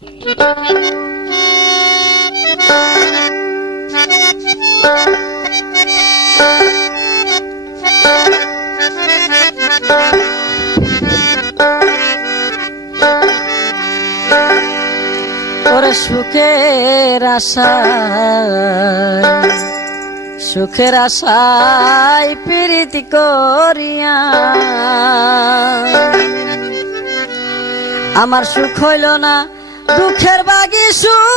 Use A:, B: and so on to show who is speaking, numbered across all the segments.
A: ওরে সুখের আশায় সুখের আশায় প্রীতি করিয়া। আমার সুখ হইল না দুঃখের বাগি সুর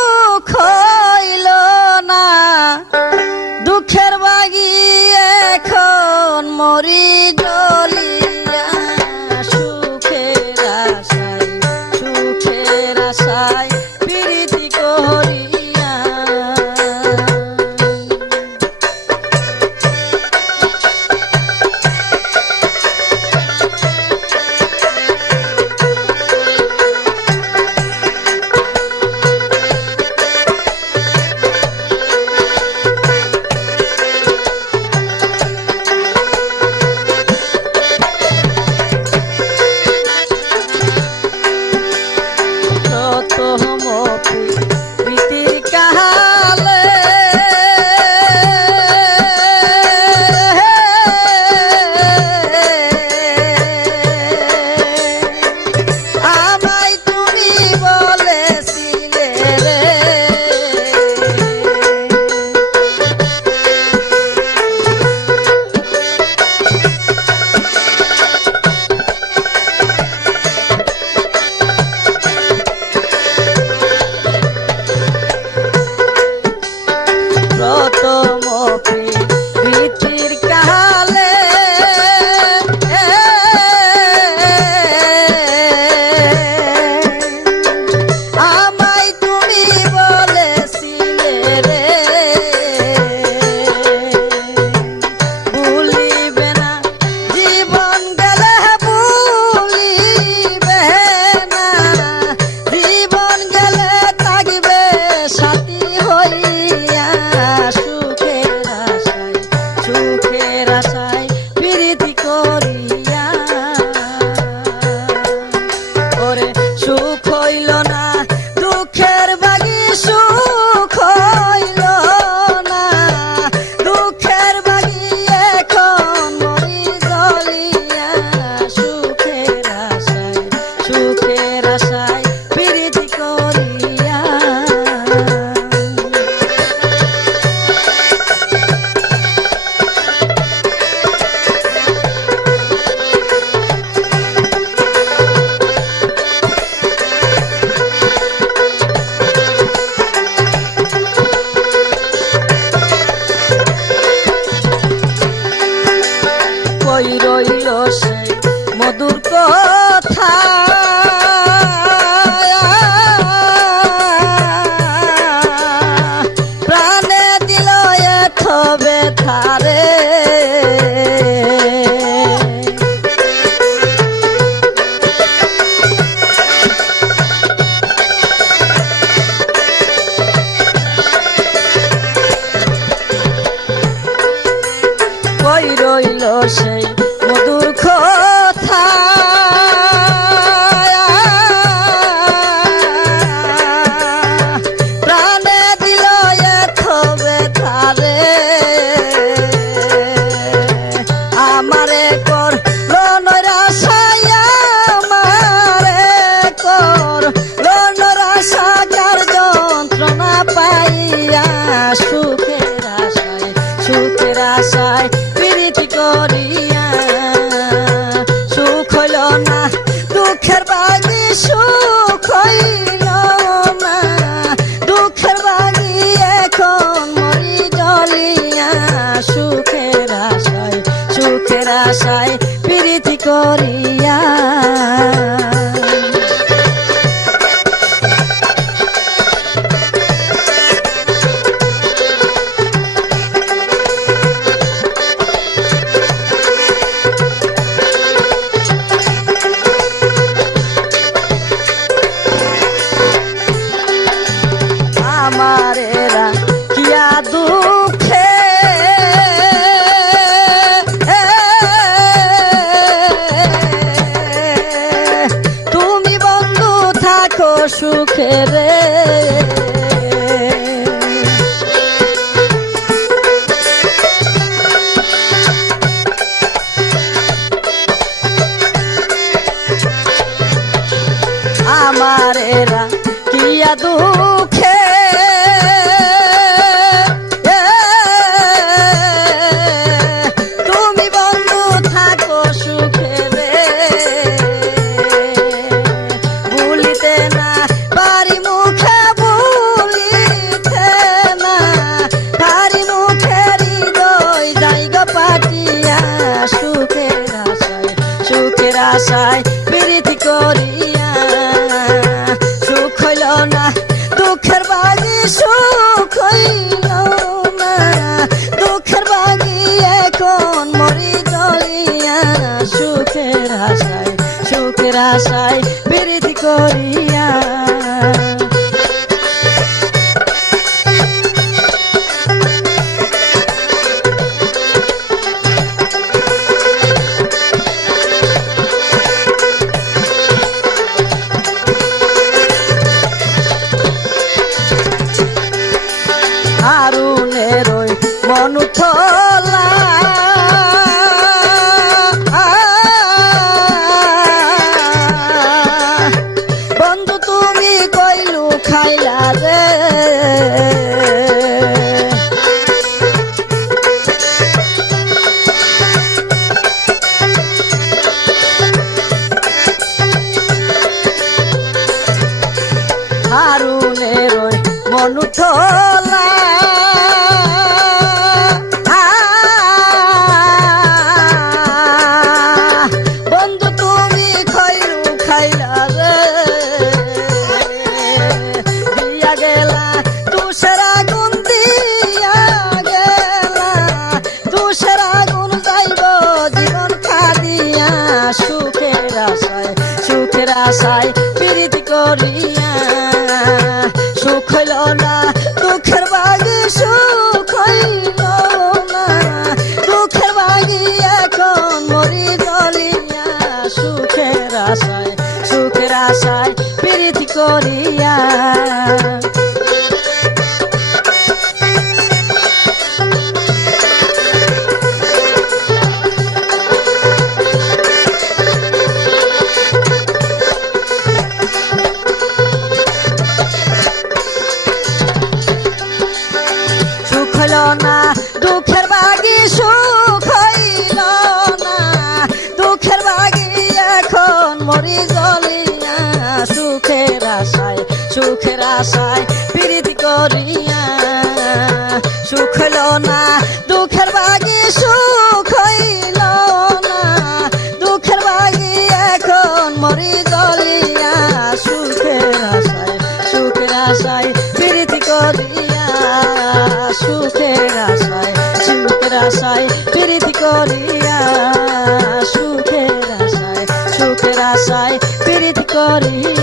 A: আশায় প্রীতি করিয়া। আমার কিয়া দূর আশায় প্রীতি করিয়া ওই বন্ধু তুমি খৈরু খাইলা রে। দিয়া গেলা, তুষের আগুন দিয়া গেলা। তুষের আগুন যাইব জীবন খাদিয়া। সুখের আশায় সুখের আশায় প্রীতি করিয়া। সুখ হইল না দুঃখের বাগি সুখ হইল না। দুঃখের বাগি এখন মরি জলিয়া করিয়া। আশায় প্রীতি করিয়া, সুখ না, দুঃখের বাগি সুখ হইল না। দুঃখের বাগি এখন মরি জলিয়া সুখের আশায় সুখের আশায় প্রীতি করিয়া, সুখের আশায় সুখের আশায় প্রীতি করিয়া, সুখের আশায় সুখের আশায় প্রীতি করিয়া।